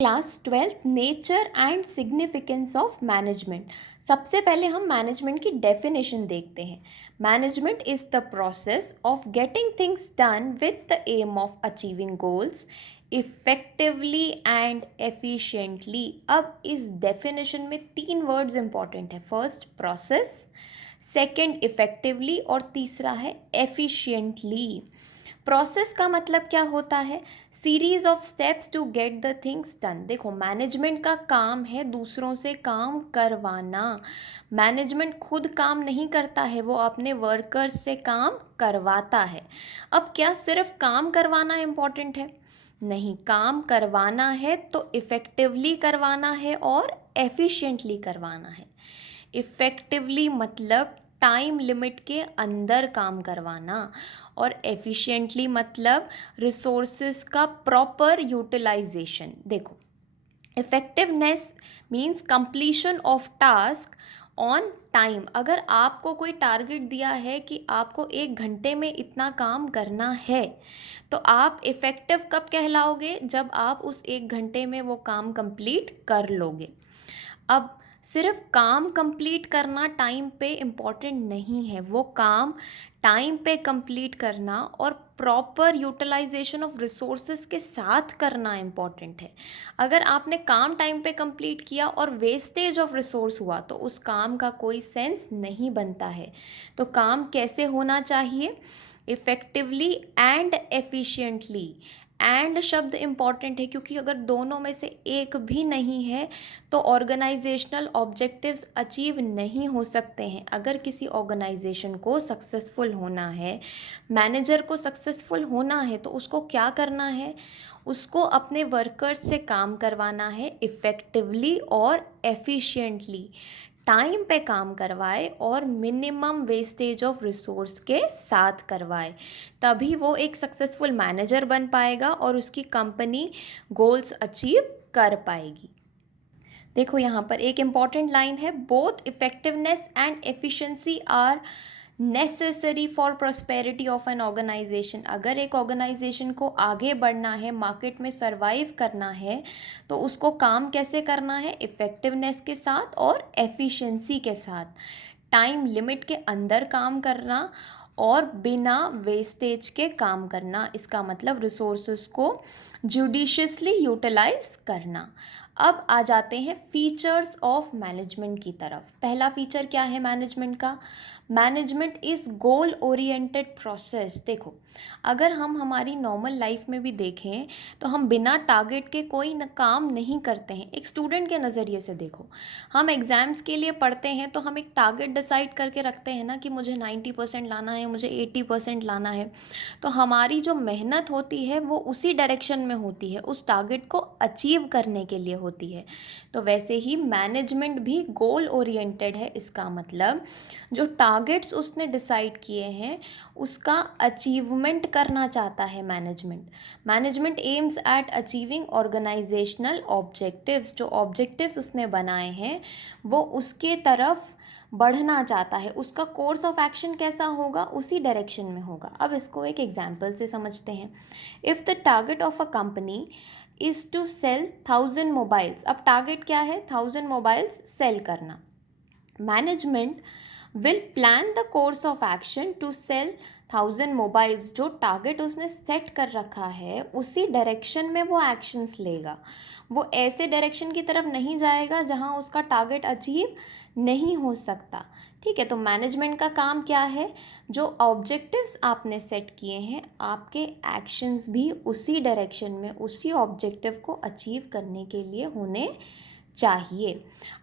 Class 12th nature and significance of management. सबसे पहले हम मैनेजमेंट की डेफिनेशन देखते हैं। Management is the process of getting things done with the aim of achieving goals effectively and efficiently. अब इस definition में 3 वर्ड्स इंपॉर्टेंट है। फर्स्ट प्रोसेस, सेकंड इफेक्टिवली और तीसरा है एफिशिएंटली। प्रोसेस का मतलब क्या होता है? Series of steps to get the things done. देखो, मैनेजमेंट का काम है दूसरों से काम करवाना। मैनेजमेंट खुद काम नहीं करता है, वो अपने वर्कर्स से काम करवाता है। अब क्या सिर्फ काम करवाना इम्पॉर्टेंट है? नहीं, काम करवाना है तो इफ़ेक्टिवली करवाना है और एफिशिएंटली करवाना है। इफ़ेक्टिवली मतलब टाइम लिमिट के अंदर काम करवाना, और एफिशिएंटली मतलब रिसोर्सेज का प्रॉपर यूटिलाइजेशन। देखो, effectiveness means completion of task on time. अगर आपको कोई टारगेट दिया है कि आपको 1 घंटे में इतना काम करना है, तो आप इफ़ेक्टिव कब कहलाओगे? जब आप उस 1 घंटे में वो काम कंप्लीट कर लोगे। अब सिर्फ काम कंप्लीट करना टाइम पे इम्पॉर्टेंट नहीं है, वो काम टाइम पे कंप्लीट करना और प्रॉपर यूटिलाइजेशन ऑफ रिसोर्सेज के साथ करना इम्पॉर्टेंट है। अगर आपने काम टाइम पे कंप्लीट किया और वेस्टेज ऑफ रिसोर्स हुआ तो उस काम का कोई सेंस नहीं बनता है। तो काम कैसे होना चाहिए? Effectively and efficiently. एंड शब्द इम्पॉर्टेंट है क्योंकि अगर दोनों में से एक भी नहीं है तो ऑर्गेनाइजेशनल ऑब्जेक्टिव्स अचीव नहीं हो सकते हैं। अगर किसी ऑर्गेनाइजेशन को सक्सेसफुल होना है, मैनेजर को सक्सेसफुल होना है, तो उसको क्या करना है? उसको अपने वर्कर्स से काम करवाना है इफ़ेक्टिवली और एफिशिएंटली। टाइम पे काम करवाए और मिनिमम वेस्टेज ऑफ रिसोर्स के साथ करवाए, तभी वो एक सक्सेसफुल मैनेजर बन पाएगा और उसकी कंपनी गोल्स अचीव कर पाएगी। देखो, यहाँ पर एक इम्पॉर्टेंट लाइन है, both effectiveness and efficiency are necessary for prosperity of an organization. अगर एक ऑर्गेनाइजेशन को आगे बढ़ना है, मार्केट में सर्वाइव करना है, तो उसको काम कैसे करना है? इफ़ेक्टिवनेस के साथ और एफिशिएंसी के साथ। टाइम लिमिट के अंदर काम करना और बिना वेस्टेज के काम करना। इसका मतलब रिसोर्सेज को जुडिशियसली यूटिलाइज करना। अब आ जाते हैं फीचर्स ऑफ मैनेजमेंट की तरफ। पहला फीचर क्या है मैनेजमेंट का? Management is goal oriented process. देखो, अगर हम हमारी नॉर्मल लाइफ में भी देखें तो हम बिना टारगेट के कोई काम नहीं करते हैं। एक स्टूडेंट के नज़रिए से देखो, हम एग्ज़ाम्स के लिए पढ़ते हैं तो हम एक टारगेट डिसाइड करके रखते हैं ना कि मुझे 90% लाना है, मुझे 80% लाना है। तो हमारी जो मेहनत होती है वो उसी डायरेक्शन में होती है, उस टारगेट को अचीव करने के लिए होती है। तो वैसे ही मैनेजमेंट भी गोल ओरिएंटेड है। इसका मतलब जो टारगेट्स उसने डिसाइड किए हैं उसका अचीवमेंट करना चाहता है management. Management aims at achieving organizational objectives. जो ऑब्जेक्टिव्स उसने बनाए हैं वो उसके तरफ बढ़ना चाहता है। उसका कोर्स ऑफ एक्शन कैसा होगा? उसी डायरेक्शन में होगा। अब इसको एक एग्जाम्पल से समझते हैं। If the target of a company is to sell 1000 mobiles. अब टारगेट क्या है? 1000 मोबाइल्स सेल करना। Management will plan the course of action to sell 1000 mobiles. जो टारगेट उसने सेट कर रखा है उसी डायरेक्शन में वो एक्शंस लेगा। वो ऐसे डायरेक्शन की तरफ नहीं जाएगा जहां उसका टारगेट अचीव नहीं हो सकता। ठीक है, तो मैनेजमेंट का काम क्या है? जो ऑब्जेक्टिव्स आपने सेट किए हैं, आपके एक्शंस भी उसी डायरेक्शन में, उसी ऑब्जेक्टिव को अचीव करने के लिए होने चाहिए।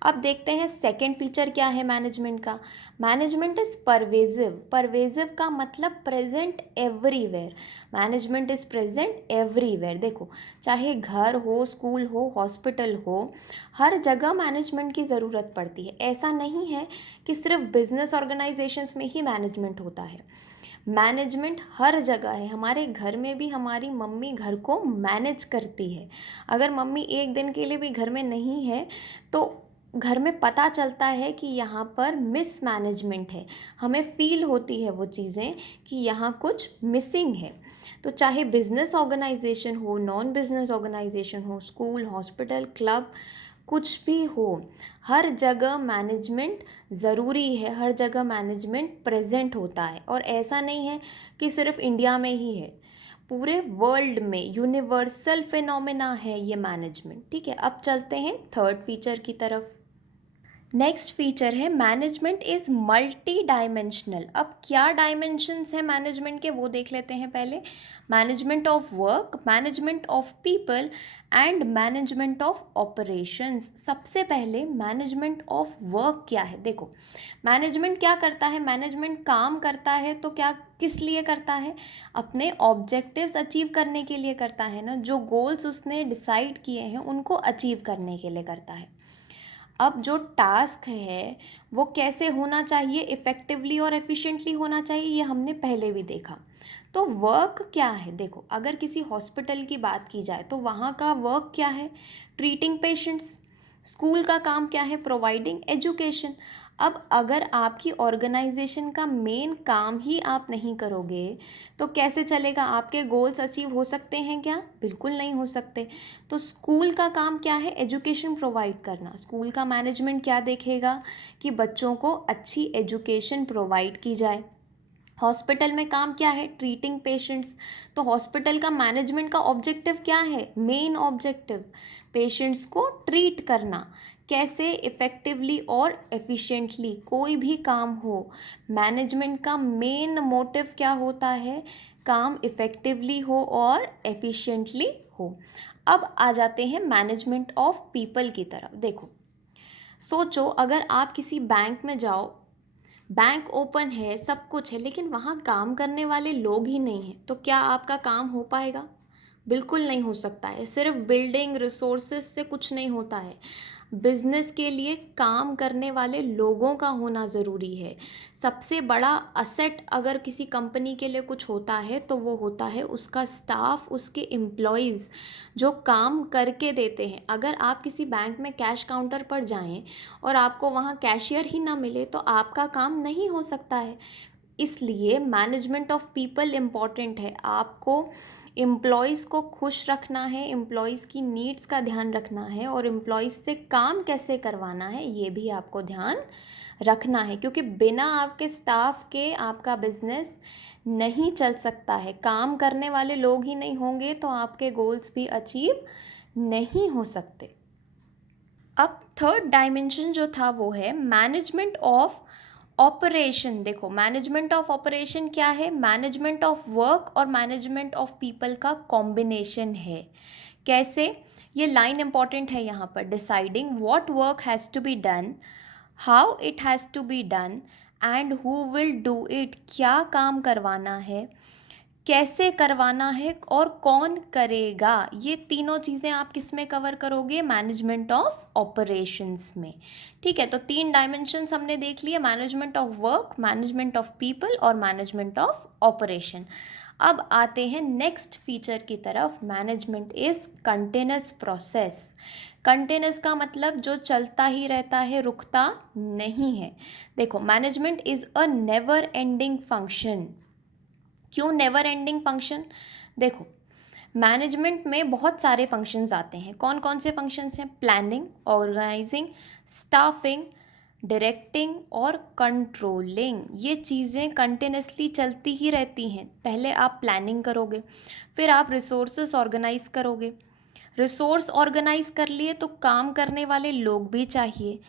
अब देखते हैं सेकंड फीचर क्या है मैनेजमेंट का। Management is pervasive. परवेजिव का मतलब present everywhere. Management is present everywhere. देखो, चाहे घर हो, स्कूल हो, हॉस्पिटल हो, हर जगह मैनेजमेंट की ज़रूरत पड़ती है। ऐसा नहीं है कि सिर्फ बिजनेस ऑर्गेनाइजेशंस में ही मैनेजमेंट होता है। मैनेजमेंट हर जगह है। हमारे घर में भी हमारी मम्मी घर को मैनेज करती है। अगर मम्मी एक दिन के लिए भी घर में नहीं है तो घर में पता चलता है कि यहाँ पर मिसमैनेजमेंट है, हमें फील होती है वो चीज़ें कि यहाँ कुछ मिसिंग है। तो चाहे बिजनेस ऑर्गेनाइजेशन हो, नॉन बिजनेस ऑर्गेनाइजेशन हो, स्कूल, हॉस्पिटल, क्लब, कुछ भी हो, हर जगह मैनेजमेंट ज़रूरी है, हर जगह मैनेजमेंट प्रेजेंट होता है। और ऐसा नहीं है कि सिर्फ इंडिया में ही है, पूरे वर्ल्ड में यूनिवर्सल फिनोमेना है ये मैनेजमेंट। ठीक है, अब चलते हैं थर्ड फीचर की तरफ। नेक्स्ट फीचर है मैनेजमेंट इज़ मल्टी डायमेंशनल। अब क्या डायमेंशंस हैं मैनेजमेंट के वो देख लेते हैं पहले। Management of work, management of people and management of operations. सबसे पहले मैनेजमेंट ऑफ वर्क क्या है। देखो, मैनेजमेंट क्या करता है, मैनेजमेंट काम करता है तो क्या किस लिए करता है, अपने ऑब्जेक्टिव्स अचीव करने के लिए करता है ना। जो गोल्स उसने डिसाइड किए हैं उनको अचीव करने के लिए करता है। अब जो टास्क है वो कैसे होना चाहिए, इफ़ेक्टिवली और एफिशिएंटली होना चाहिए, ये हमने पहले भी देखा। तो वर्क क्या है, देखो अगर किसी हॉस्पिटल की बात की जाए तो वहाँ का वर्क क्या है, ट्रीटिंग पेशेंट्स। स्कूल का काम क्या है, प्रोवाइडिंग एजुकेशन। अब अगर आपकी ऑर्गेनाइजेशन का मेन काम ही आप नहीं करोगे तो कैसे चलेगा, आपके गोल्स अचीव हो सकते हैं क्या, बिल्कुल नहीं हो सकते। तो स्कूल का काम क्या है, एजुकेशन प्रोवाइड करना। स्कूल का मैनेजमेंट क्या देखेगा कि बच्चों को अच्छी एजुकेशन प्रोवाइड की जाए। हॉस्पिटल में काम क्या है, ट्रीटिंग पेशेंट्स। तो हॉस्पिटल का मैनेजमेंट का ऑब्जेक्टिव क्या है, मेन ऑब्जेक्टिव पेशेंट्स को ट्रीट करना। कैसे, इफ़ेक्टिवली और एफिशिएंटली। कोई भी काम हो, मैनेजमेंट का मेन मोटिव क्या होता है, काम इफ़ेक्टिवली हो और एफिशिएंटली हो। अब आ जाते हैं मैनेजमेंट ऑफ पीपल की तरफ। देखो, सोचो अगर आप किसी बैंक में जाओ, बैंक ओपन है, सब कुछ है, लेकिन वहाँ काम करने वाले लोग ही नहीं हैं, तो क्या आपका काम हो पाएगा, बिल्कुल नहीं हो सकता है। सिर्फ बिल्डिंग रिसोर्सेज से कुछ नहीं होता है, बिजनेस के लिए काम करने वाले लोगों का होना ज़रूरी है। सबसे बड़ा असेट अगर किसी कंपनी के लिए कुछ होता है तो वो होता है उसका स्टाफ, उसके एम्प्लॉयज़ जो काम करके देते हैं। अगर आप किसी बैंक में कैश काउंटर पर जाएं और आपको वहाँ कैशियर ही ना मिले तो आपका काम नहीं हो सकता है। इसलिए मैनेजमेंट ऑफ पीपल इम्पॉर्टेंट है। आपको एम्प्लॉयज़ को खुश रखना है, एम्प्लॉयज़ की नीड्स का ध्यान रखना है और एम्प्लॉयज़ से काम कैसे करवाना है ये भी आपको ध्यान रखना है, क्योंकि बिना आपके स्टाफ के आपका बिजनेस नहीं चल सकता है। काम करने वाले लोग ही नहीं होंगे तो आपके गोल्स भी अचीव नहीं हो सकते। अब थर्ड डायमेंशन जो था वो है मैनेजमेंट ऑफ ऑपरेशन। देखो, मैनेजमेंट ऑफ ऑपरेशन क्या है, मैनेजमेंट ऑफ वर्क और मैनेजमेंट ऑफ पीपल का कॉम्बिनेशन है। कैसे, ये लाइन इंपॉर्टेंट है यहाँ पर, deciding what work has to be done, how it has to be done and who will do it. क्या काम करवाना है, कैसे करवाना है और कौन करेगा, ये तीनों चीज़ें आप किस में कवर करोगे, मैनेजमेंट ऑफ ऑपरेशंस में। ठीक है, तो 3 डायमेंशंस हमने देख लिए, management of work, management of people और मैनेजमेंट ऑफ ऑपरेशन। अब आते हैं नेक्स्ट फीचर की तरफ, management is continuous process. Continuous का मतलब जो चलता ही रहता है, रुकता नहीं है। देखो, management is a never ending function. क्यों नेवर एंडिंग फंक्शन, देखो मैनेजमेंट में बहुत सारे फंक्शंस आते हैं। कौन कौन से फंक्शंस हैं, प्लानिंग, ऑर्गेनाइजिंग, स्टाफिंग, डायरेक्टिंग और कंट्रोलिंग। ये चीज़ें कंटिन्यूसली चलती ही रहती हैं। पहले आप प्लानिंग करोगे, फिर आप रिसोर्सेस ऑर्गेनाइज करोगे, रिसोर्स ऑर्गेनाइज कर लिए तो काम करने वाले लोग भी चाहिए।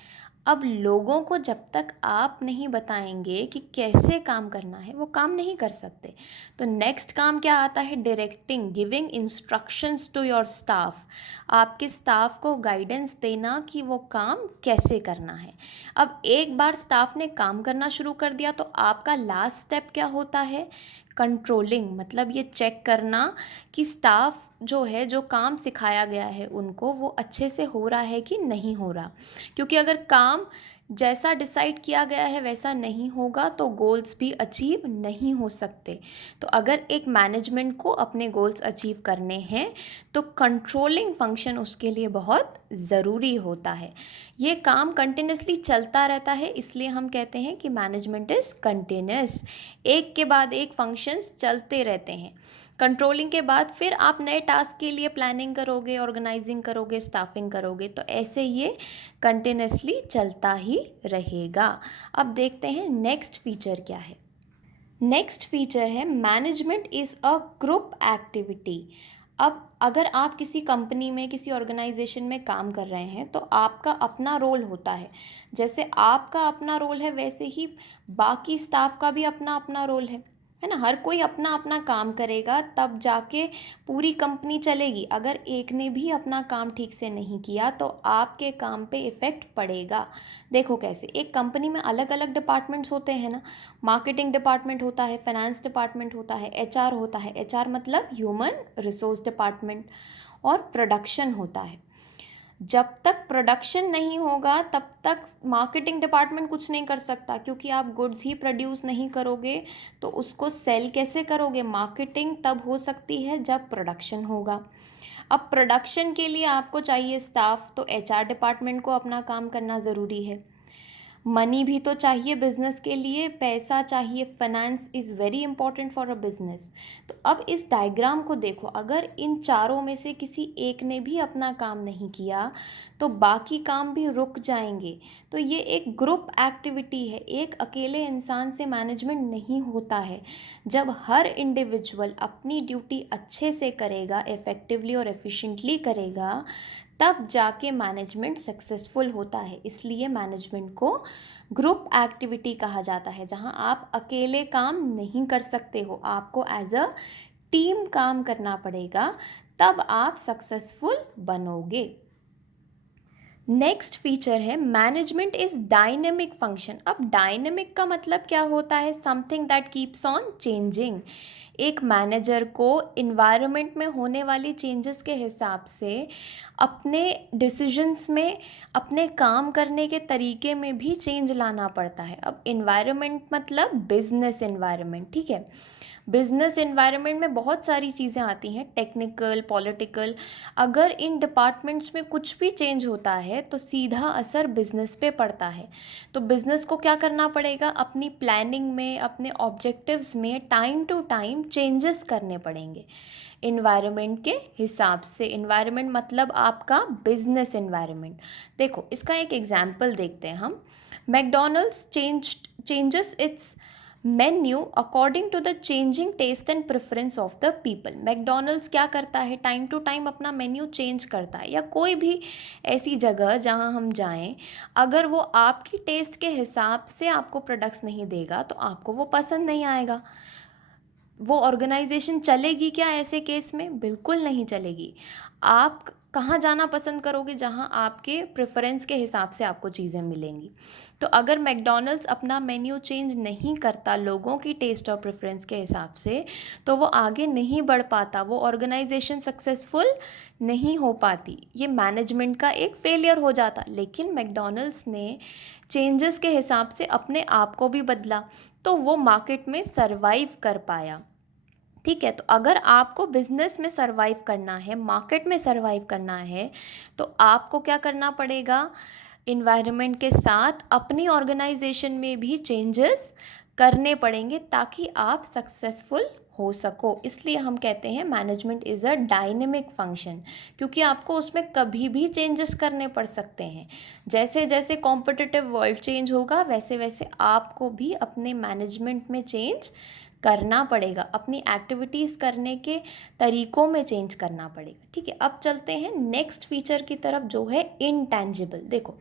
अब लोगों को जब तक आप नहीं बताएंगे कि कैसे काम करना है वो काम नहीं कर सकते। तो नेक्स्ट काम क्या आता है, directing, giving instructions to your staff. आपके स्टाफ को गाइडेंस देना कि वो काम कैसे करना है। अब एक बार स्टाफ ने काम करना शुरू कर दिया तो आपका लास्ट स्टेप क्या होता है, कंट्रोलिंग। मतलब ये चेक करना कि स्टाफ जो है, जो काम सिखाया गया है उनको, वो अच्छे से हो रहा है कि नहीं हो रहा। क्योंकि अगर काम जैसा डिसाइड किया गया है वैसा नहीं होगा तो गोल्स भी अचीव नहीं हो सकते। तो अगर एक मैनेजमेंट को अपने गोल्स अचीव करने हैं तो कंट्रोलिंग फंक्शन उसके लिए बहुत ज़रूरी होता है। ये काम कंटिन्यूसली चलता रहता है, इसलिए हम कहते हैं कि मैनेजमेंट इज़ कंटिन्यूस। एक के बाद एक फंक्शंस चलते रहते हैं। कंट्रोलिंग के बाद फिर आप नए टास्क के लिए प्लानिंग करोगे, ऑर्गेनाइजिंग करोगे, स्टाफिंग करोगे, तो ऐसे ये कंटिन्यूसली चलता ही रहेगा। अब देखते हैं नेक्स्ट फीचर क्या है। नेक्स्ट फीचर है management is a group activity. अब अगर आप किसी कंपनी में, किसी ऑर्गेनाइजेशन में काम कर रहे हैं तो आपका अपना रोल होता है। जैसे आपका अपना रोल है वैसे ही बाकी स्टाफ का भी अपना अपना रोल है ना। हर कोई अपना अपना काम करेगा तब जाके पूरी कंपनी चलेगी। अगर एक ने भी अपना काम ठीक से नहीं किया तो आपके काम पे इफ़ेक्ट पड़ेगा। देखो कैसे, एक कंपनी में अलग अलग डिपार्टमेंट्स होते हैं ना। मार्केटिंग डिपार्टमेंट होता है, फाइनेंस डिपार्टमेंट होता है, एचआर होता है, एचआर मतलब ह्यूमन रिसोर्स डिपार्टमेंट, और प्रोडक्शन होता है। जब तक प्रोडक्शन नहीं होगा तब तक मार्केटिंग डिपार्टमेंट कुछ नहीं कर सकता, क्योंकि आप गुड्स ही प्रोड्यूस नहीं करोगे तो उसको सेल कैसे करोगे। मार्केटिंग तब हो सकती है जब प्रोडक्शन होगा। अब प्रोडक्शन के लिए आपको चाहिए स्टाफ, तो एचआर डिपार्टमेंट को अपना काम करना ज़रूरी है। मनी भी तो चाहिए बिजनेस के लिए, पैसा चाहिए, finance is very important for a business. तो अब इस डायग्राम को देखो, अगर इन चारों में से किसी एक ने भी अपना काम नहीं किया तो बाकी काम भी रुक जाएंगे। तो ये एक ग्रुप एक्टिविटी है, एक अकेले इंसान से मैनेजमेंट नहीं होता है। जब हर इंडिविजुअल अपनी ड्यूटी अच्छे से करेगा, इफ़ेक्टिवली और एफिशिएंटली करेगा, तब जाके मैनेजमेंट सक्सेसफुल होता है। इसलिए मैनेजमेंट को ग्रुप एक्टिविटी कहा जाता है, जहां आप अकेले काम नहीं कर सकते हो, आपको एज अ टीम काम करना पड़ेगा, तब आप सक्सेसफुल बनोगे। नेक्स्ट फीचर है मैनेजमेंट इज़ डायनेमिक फंक्शन। अब डायनेमिक का मतलब क्या होता है, something that keeps on changing. एक मैनेजर को इन्वायरमेंट में होने वाली चेंजेस के हिसाब से अपने डिसीजंस में, अपने काम करने के तरीके में भी चेंज लाना पड़ता है। अब इन्वायरमेंट मतलब बिजनेस इन्वायरमेंट, ठीक है। बिजनेस इन्वायरमेंट में बहुत सारी चीज़ें आती हैं, टेक्निकल, पॉलिटिकल। अगर इन डिपार्टमेंट्स में कुछ भी चेंज होता है तो सीधा असर बिजनेस पे पड़ता है। तो बिजनेस को क्या करना पड़ेगा, अपनी प्लानिंग में, अपने ऑब्जेक्टिव्स में टाइम टू टाइम चेंजेस करने पड़ेंगे इन्वायरमेंट के हिसाब से। इन्वायरमेंट मतलब आपका बिजनेस इन्वायरमेंट। देखो इसका एक एग्जाम्पल देखते हैं हम। McDonald's changes its menu according to the changing taste and preference of the people. McDonald's क्या करता है, टाइम टू टाइम अपना मेन्यू चेंज करता है। या कोई भी ऐसी जगह जहां हम जाएं, अगर वो आपकी टेस्ट के हिसाब से आपको प्रोडक्ट्स नहीं देगा तो आपको वो पसंद नहीं आएगा। वो ऑर्गेनाइजेशन चलेगी क्या ऐसे केस में, बिल्कुल नहीं चलेगी। आप कहाँ जाना पसंद करोगे, जहाँ आपके प्रेफरेंस के हिसाब से आपको चीज़ें मिलेंगी। तो अगर मैकडॉनल्ड्स अपना मेन्यू चेंज नहीं करता लोगों की टेस्ट और प्रेफरेंस के हिसाब से, तो वो आगे नहीं बढ़ पाता, वो ऑर्गेनाइजेशन सक्सेसफुल नहीं हो पाती। ये मैनेजमेंट का एक फेलियर हो जाता। लेकिन मैकडॉनल्ड्स ने चेंजेस के हिसाब से अपने आप को भी बदला, तो वो मार्केट में सरवाइव कर पाया। ठीक है, तो अगर आपको बिजनेस में सरवाइव करना है, मार्केट में सरवाइव करना है, तो आपको क्या करना पड़ेगा, इन्वायरमेंट के साथ अपनी ऑर्गेनाइजेशन में भी चेंजेस करने पड़ेंगे ताकि आप सक्सेसफुल हो सको। इसलिए हम कहते हैं management is a dynamic function, क्योंकि आपको उसमें कभी भी चेंजेस करने पड़ सकते हैं। जैसे जैसे कॉम्पिटिटिव वर्ल्ड चेंज होगा वैसे वैसे आपको भी अपने मैनेजमेंट में चेंज करना पड़ेगा, अपनी एक्टिविटीज़ करने के तरीक़ों में चेंज करना पड़ेगा। ठीक है, अब चलते हैं नेक्स्ट फीचर की तरफ जो है इंटेंजिबल। देखो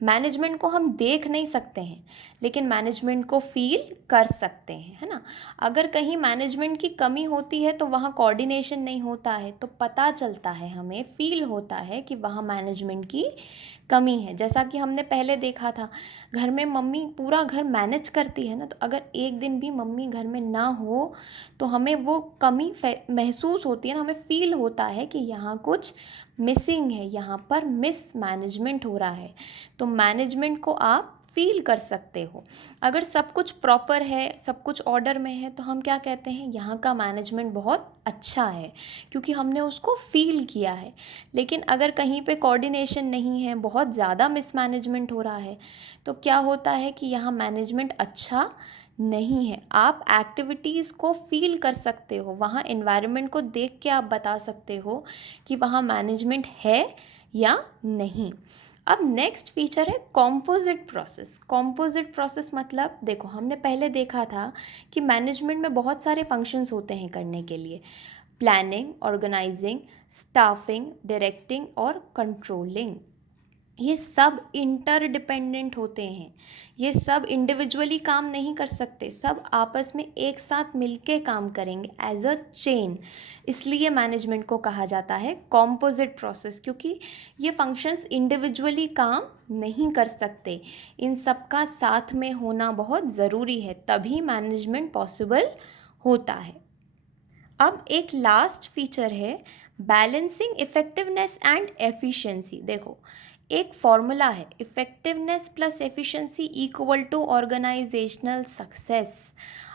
मैनेजमेंट को हम देख नहीं सकते हैं, लेकिन मैनेजमेंट को फील कर सकते हैं, है ना। अगर कहीं मैनेजमेंट की कमी होती है तो वहाँ कोऑर्डिनेशन नहीं होता है, तो पता चलता है, हमें फील होता है कि वहाँ मैनेजमेंट की कमी है। जैसा कि हमने पहले देखा था, घर में मम्मी पूरा घर मैनेज करती है ना, तो अगर एक दिन भी मम्मी घर में ना हो तो हमें वो कमी महसूस होती है ना, हमें फील होता है कि यहाँ कुछ मिसिंग है, यहाँ पर मिस मैनेजमेंट हो रहा है। तो मैनेजमेंट को आप फील कर सकते हो। अगर सब कुछ प्रॉपर है, सब कुछ ऑर्डर में है, तो हम क्या कहते हैं, यहाँ का मैनेजमेंट बहुत अच्छा है, क्योंकि हमने उसको फील किया है। लेकिन अगर कहीं पे कोऑर्डिनेशन नहीं है, बहुत ज़्यादा मिसमैनेजमेंट हो रहा है, तो क्या होता है कि यहाँ मैनेजमेंट अच्छा नहीं है। आप एक्टिविटीज़ को फील कर सकते हो, वहाँ एनवायरनमेंट को देख के आप बता सकते हो कि वहाँ मैनेजमेंट है या नहीं। अब नेक्स्ट फीचर है कॉम्पोजिट प्रोसेस। कॉम्पोजिट प्रोसेस मतलब, देखो हमने पहले देखा था कि मैनेजमेंट में बहुत सारे फंक्शंस होते हैं करने के लिए: प्लानिंग, ऑर्गेनाइजिंग, स्टाफिंग, डायरेक्टिंग और कंट्रोलिंग। ये सब इंटरडिपेंडेंट होते हैं, ये सब इंडिविजुअली काम नहीं कर सकते, सब आपस में एक साथ मिलके काम करेंगे एज अ चेन। इसलिए मैनेजमेंट को कहा जाता है कॉम्पोजिट प्रोसेस, क्योंकि ये फंक्शंस इंडिविजुअली काम नहीं कर सकते, इन सब का साथ में होना बहुत ज़रूरी है, तभी मैनेजमेंट पॉसिबल होता है। अब एक लास्ट फीचर है बैलेंसिंग इफ़ेक्टिवनेस एंड एफिशिएंसी। देखो, एक फॉर्मूला है, effectiveness plus efficiency equal to organizational success.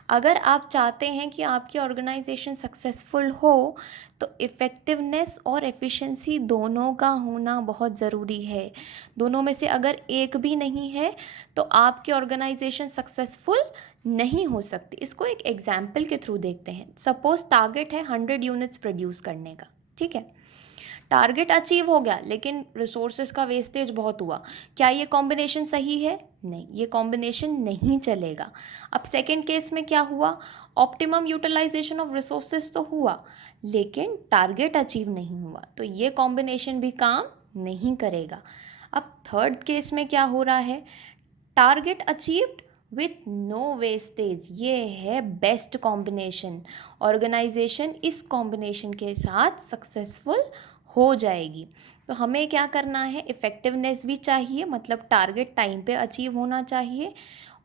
अगर आप चाहते हैं कि आपकी ऑर्गेनाइजेशन सक्सेसफुल हो, तो इफ़ेक्टिवनेस और एफिशिएंसी दोनों का होना बहुत ज़रूरी है। दोनों में से अगर एक भी नहीं है तो आपकी ऑर्गेनाइजेशन सक्सेसफुल नहीं हो सकती। इसको एक एग्जाम्पल के थ्रू देखते हैं। सपोज टारगेट है 100 यूनिट्स प्रोड्यूस करने का, ठीक है। टारगेट अचीव हो गया, लेकिन रिसोर्सेज का वेस्टेज बहुत हुआ। क्या ये कॉम्बिनेशन सही है? नहीं, ये कॉम्बिनेशन नहीं चलेगा। अब सेकंड केस में क्या हुआ, ऑप्टिमम यूटिलाइजेशन ऑफ रिसोर्सेज तो हुआ, लेकिन टारगेट अचीव नहीं हुआ, तो ये कॉम्बिनेशन भी काम नहीं करेगा। अब थर्ड केस में क्या हो रहा है, target achieved with no wastage, ये है बेस्ट कॉम्बिनेशन। ऑर्गेनाइजेशन इस कॉम्बिनेशन के साथ सक्सेसफुल हो जाएगी। तो हमें क्या करना है, इफ़ेक्टिवनेस भी चाहिए, मतलब टारगेट टाइम पे अचीव होना चाहिए,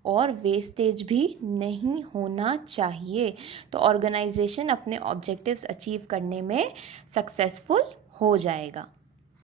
और वेस्टेज भी नहीं होना चाहिए, तो ऑर्गेनाइजेशन अपने ऑब्जेक्टिव्स अचीव करने में सक्सेसफुल हो जाएगा।